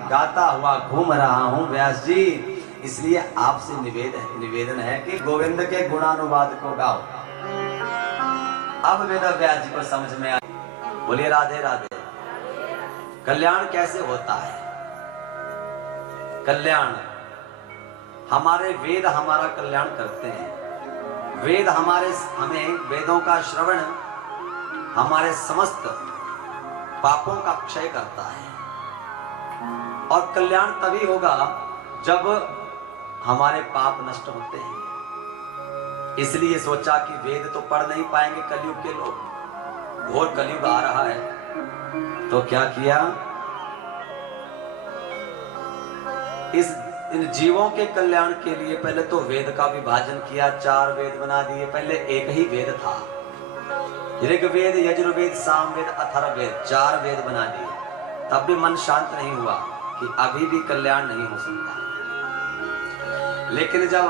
गाता हुआ घूम रहा हूँ व्यास जी, इसलिए आपसे निवेदन है कि गोविंद के गुणानुवाद को गाओ। अब वेद व्यास जी को समझ में आया। बोलिए राधे राधे। कल्याण कैसे होता है? कल्याण हमारे वेद हमारा कल्याण करते हैं। वेद हमें वेदों का श्रवण हमारे समस्त पापों का क्षय करता है। और कल्याण तभी होगा जब हमारे पाप नष्ट होते हैं। इसलिए सोचा कि वेद तो पढ़ नहीं पाएंगे कलयुग के लोग, घोर कलयुग आ रहा है, तो क्या किया, इन जीवों के कल्याण के लिए पहले तो वेद का विभाजन किया, 4 वेद बना दिए। पहले एक ही वेद था, ऋग्वेद, यजुर्वेद, सामवेद, अथर्ववेद, 4 वेद बना दिए। तब भी मन शांत नहीं हुआ कि अभी भी कल्याण नहीं हो सकता। लेकिन जब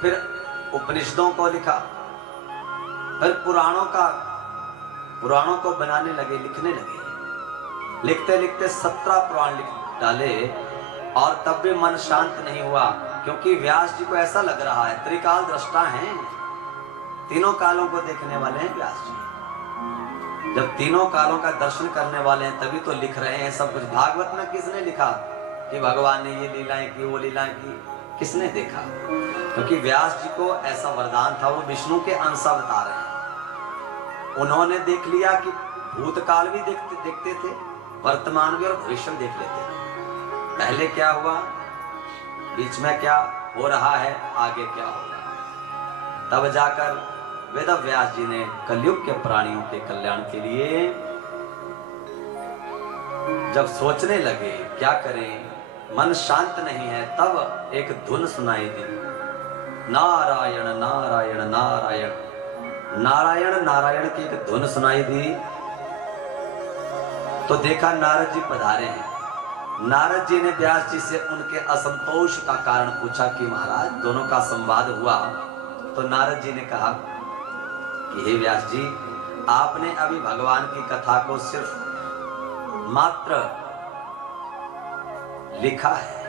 फिर उपनिषदों को लिखा, फिर पुराणों को बनाने लगे, लिखने लगे, लिखते लिखते 17 पुराण लिख डाले, और तब भी मन शांत नहीं हुआ, क्योंकि व्यास जी को ऐसा लग रहा है त्रिकाल दृष्टा हैं, तीनों कालों को देखने वाले हैं व्यास जी। जब तीनों कालों का दर्शन करने वाले हैं तभी तो लिख रहे हैं सब कुछ। भागवत में किसने लिखा कि भगवान ने ये लीलाएं की, वो लीलाएं की? किसने देखा? क्योंकि व्यास जी को ऐसा वरदान था, वो विष्णु के अंश बता रहे हैं। उन्होंने देख लिया कि भूतकाल भी देखते थे, वर्तमान भी और भविष्य देख लेते थे। पहले क्या हुआ, बीच में क्या हो रहा है, आगे क्या होगा। तब जाकर वेद व्यास जी ने कलयुग के प्राणियों के कल्याण के लिए जब सोचने लगे क्या करें, मन शांत नहीं है, तब एक धुन सुनाई दी, नारायण नारायण नारायण नारायण नारायण की एक धुन सुनाई दी। तो देखा नारद जी पधारे हैं। नारद जी ने व्यास जी से उनके असंतोष का कारण पूछा कि महाराज, दोनों का संवाद हुआ। तो नारद जी ने कहा कि हे व्यास जी, आपने अभी भगवान की कथा को सिर्फ मात्र लिखा है,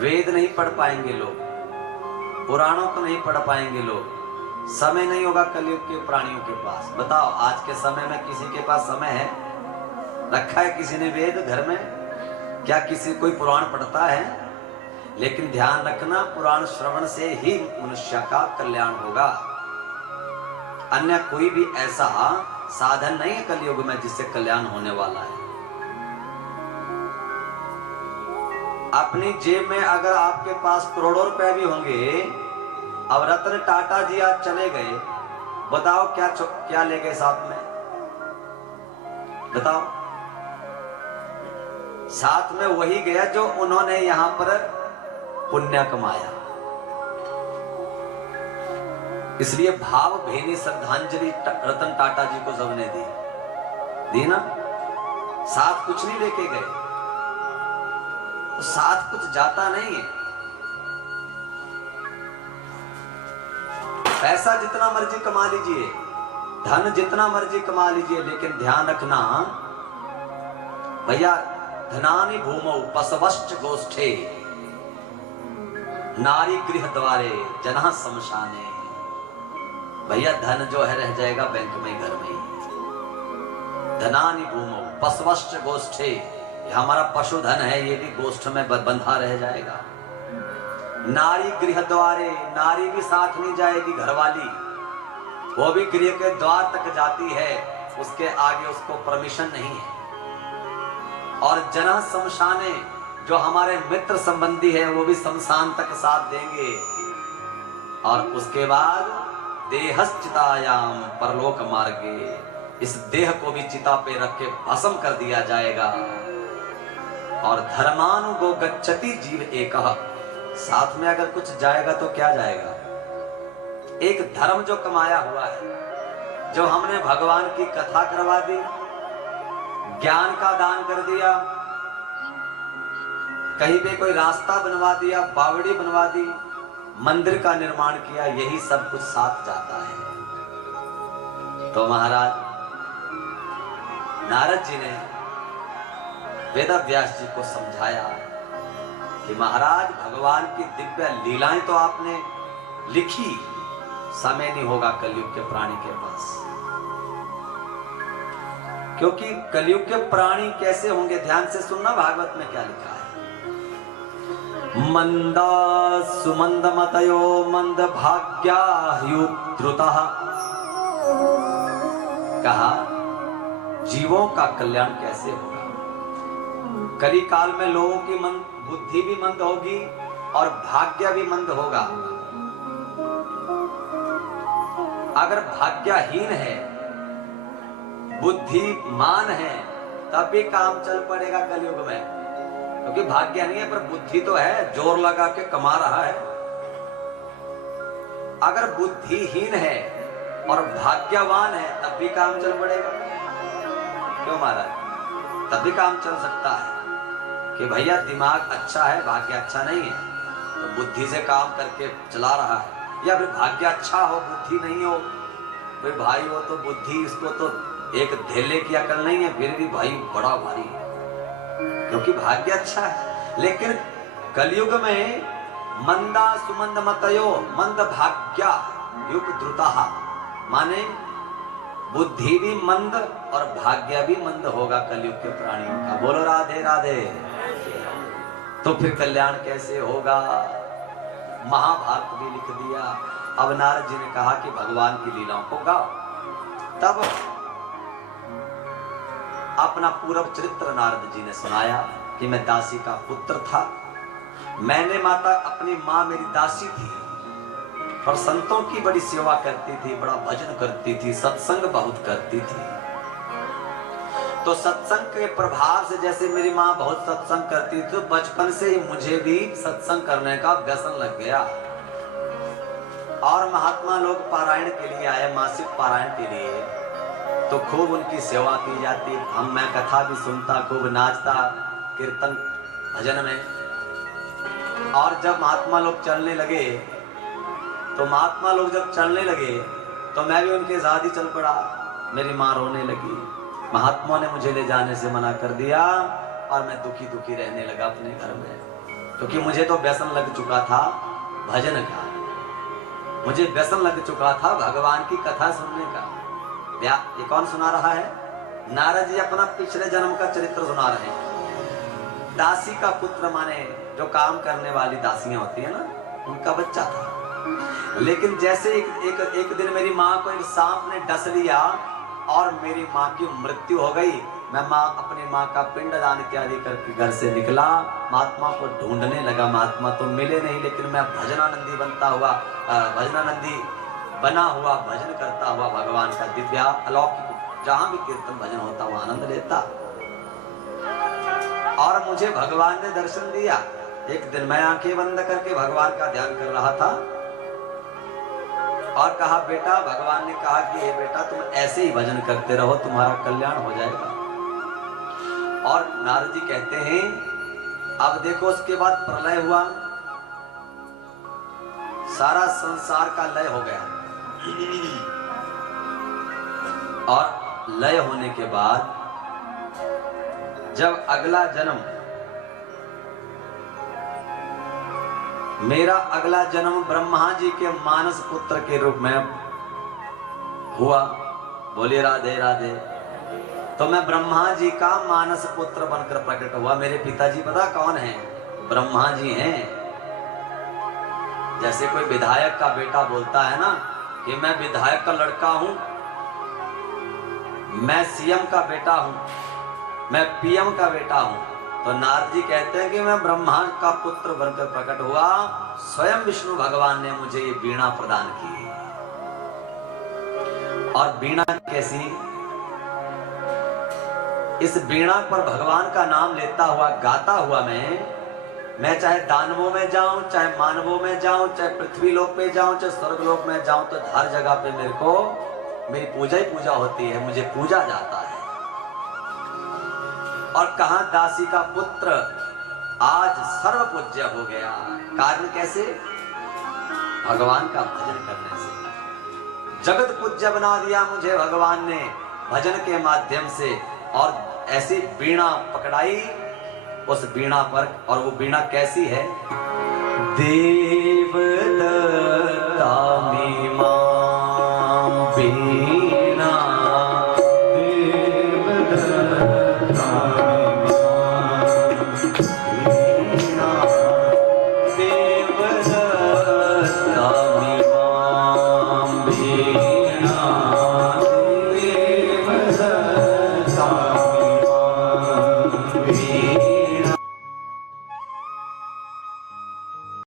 वेद नहीं पढ़ पाएंगे लोग, पुराणों को नहीं पढ़ पाएंगे लोग, समय नहीं होगा कलयुग के प्राणियों के पास। बताओ, आज के समय में किसी के पास समय है? रखा है किसी ने वेद घर में? क्या किसी कोई पुराण पढ़ता है? लेकिन ध्यान रखना, पुराण श्रवण से ही मनुष्य का कल्याण होगा। अन्य कोई भी ऐसा साधन नहीं है कलयुग में जिससे कल्याण होने वाला है। अपनी जेब में अगर आपके पास करोड़ों रुपए भी होंगे, अब रतन टाटा जी आज चले गए, बताओ क्या ले गए साथ में? बताओ, साथ में वही गया जो उन्होंने यहां पर पुण्य कमाया। इसलिए भाव भेनी श्रद्धांजलि रतन टाटा जी को सबने दी ना। साथ कुछ नहीं लेके गए तो साथ कुछ जाता नहीं है। पैसा जितना मर्जी कमा लीजिए, धन जितना मर्जी कमा लीजिए, लेकिन ध्यान रखना भैया, धनानि भूमौ पशवश्च गोष्ठे नारी गृह द्वारे जना शमशाने। भैया धन जो है रह जाएगा बैंक में, घर में। धनानि भूमौ पशवश्च गोष्ठे, ये हमारा पशुधन है, ये भी गोष्ठ में बंधा रह जाएगा। नारी गृह द्वारे, नारी भी साथ नहीं जाएगी, घरवाली वो भी गृह के द्वार तक जाती है, उसके आगे उसको परमिशन नहीं है। और जना शमशाने, जो हमारे मित्र संबंधी है वो भी शमशान तक साथ देंगे। और उसके बाद देहश्चितायाम परलोक मार्गे, इस देह को भी चिता पे रख के भस्म कर दिया जाएगा। और धर्मानुगो गच्छति जीव एकः, साथ में अगर कुछ जाएगा तो क्या जाएगा? एक धर्म जो कमाया हुआ है, जो हमने भगवान की कथा करवा दी, ज्ञान का दान कर दिया, कहीं पे कोई रास्ता बनवा दिया, बावड़ी बनवा दी, मंदिर का निर्माण किया, यही सब कुछ साथ जाता है। तो महाराज नारद जी ने वेदव्यास जी को समझाया कि महाराज भगवान की दिव्य लीलाएं तो आपने लिखी, समय नहीं होगा कलयुग के प्राणी के पास। क्योंकि कलयुग के प्राणी कैसे होंगे, ध्यान से सुनना भागवत में क्या लिखा है। मंदा सुमंद मतयो मंद भाग्या ह्युद्रुतः, कहा जीवों का कल्याण कैसे होगा। कली काल में लोगों की बुद्धि भी मंद होगी और भाग्य भी मंद होगा। अगर भाग्यहीन है, बुद्धिमान है, तब भी काम चल पड़ेगा कलयुग में, क्योंकि भाग्य नहीं है पर बुद्धि तो है, जोर लगा के कमा रहा है। अगर बुद्धिहीन है और भाग्यवान है, तब भी काम चल पड़ेगा। क्यों महाराज? तब भी काम चल सकता है कि भैया दिमाग अच्छा है, भाग्य अच्छा नहीं है, तो बुद्धि से काम करके चला रहा है। या फिर भाग्य अच्छा हो, बुद्धि नहीं हो, कोई भाई हो तो बुद्धि, इसको तो एक धेले की अकल नहीं है, फिर भी भाई बड़ा भारी है, क्योंकि भाग्य अच्छा है। लेकिन कलयुग में मंदा सुमंद मतयो मंद भाग्या युग द्रुतः, माने बुद्धि भी मंद और भाग्य भी मंद होगा कलयुग के प्राणियों का। बोलो राधे राधे। तो फिर कल्याण कैसे होगा? महाभारत भी लिख दिया। अब नारद जी ने कहा कि भगवान की लीलाओं को गाओ। तब अपना पूर्व चरित्र नारद जी ने सुनाया कि मैं दासी का पुत्र था, मैंने माता, अपनी माँ मेरी दासी थी और संतों की बड़ी सेवा करती थी, बड़ा भजन करती थी, सत्संग बहुत करती थी। तो सत्संग के प्रभाव से जैसे मेरी माँ बहुत सत्संग करती थी, तो बचपन से ही मुझे भी सत्संग करने का व्यसन लग गया। और महात्मा लोग पारायण के लिए आए, मासिक पारायण के लिए, तो खूब उनकी सेवा की जाती। मैं कथा भी सुनता, खूब नाचता कीर्तन भजन में। और जब महात्मा लोग चलने लगे, तो महात्मा लोग जब चलने लगे तो मैं भी उनके साथ ही चल पड़ा। मेरी माँ रोने लगी, महात्मा ने मुझे ले जाने से मना कर दिया और मैं दुखी दुखी रहने लगा अपने घर में, क्योंकि मुझे तो व्यसन लग चुका था भजन का, मुझे व्यसन लग चुका था भगवान की कथा सुनने का। ये कौन सुना रहा है? नारद जी अपना पिछले जन्म का चरित्र सुना रहे हैं। दासी का पुत्र माने जो काम करने वाली दासियां होती है ना, उनका बच्चा था। लेकिन जैसे एक दिन मेरी माँ को एक सांप ने डस लिया और मेरी माँ की मृत्यु हो गई। मैं अपनी माँ का पिंडदान इत्यादि करके घर से निकला, महात्मा को ढूंढने लगा। महात्मा तो मिले नहीं, लेकिन मैं भजनानंदी बना हुआ भजन करता हुआ भगवान का दिव्य अलौकिक, जहां भी कीर्तन भजन होता वहां आनंद लेता। और मुझे भगवान ने दर्शन दिया। एक दिन मैं आंखें बंद करके भगवान का ध्यान कर रहा था और कहा बेटा, भगवान ने कहा कि हे बेटा तुम ऐसे ही भजन करते रहो, तुम्हारा कल्याण हो जाएगा। और नारद जी कहते हैं अब देखो उसके बाद प्रलय हुआ, सारा संसार का लय हो गया। और लय होने के बाद जब अगला जन्म, मेरा अगला जन्म ब्रह्मा जी के मानस पुत्र के रूप में हुआ, बोलिए राधे राधे, तो मैं ब्रह्मा जी का मानस पुत्र बनकर प्रकट हुआ। मेरे पिताजी पता कौन है? ब्रह्मा जी हैं। जैसे कोई विधायक का बेटा बोलता है ना कि मैं विधायक का लड़का हूं, मैं सीएम का बेटा हूं, मैं पीएम का बेटा हूं, तो नारद जी कहते हैं कि मैं ब्रह्मा का पुत्र बनकर प्रकट हुआ। स्वयं विष्णु भगवान ने मुझे ये वीणा प्रदान की। और वीणा कैसी? इस वीणा पर भगवान का नाम लेता हुआ, गाता हुआ मैं चाहे दानवों में जाऊं, चाहे मानवों में जाऊं, चाहे पृथ्वी लोक पे जाऊं, चाहे स्वर्ग लोक में जाऊं, तो हर जगह पे मेरे को मेरी पूजा ही पूजा होती है, मुझे पूजा जाता है। और कहां दासी का पुत्र आज सर्व पूज्य हो गया। कारण कैसे? भगवान का भजन करने से जगत पूज्य बना दिया मुझे भगवान ने भजन के माध्यम से। और ऐसी वीणा पकड़ाई उस वीणा पर, और वो वीणा कैसी है? देवदत्ता में मां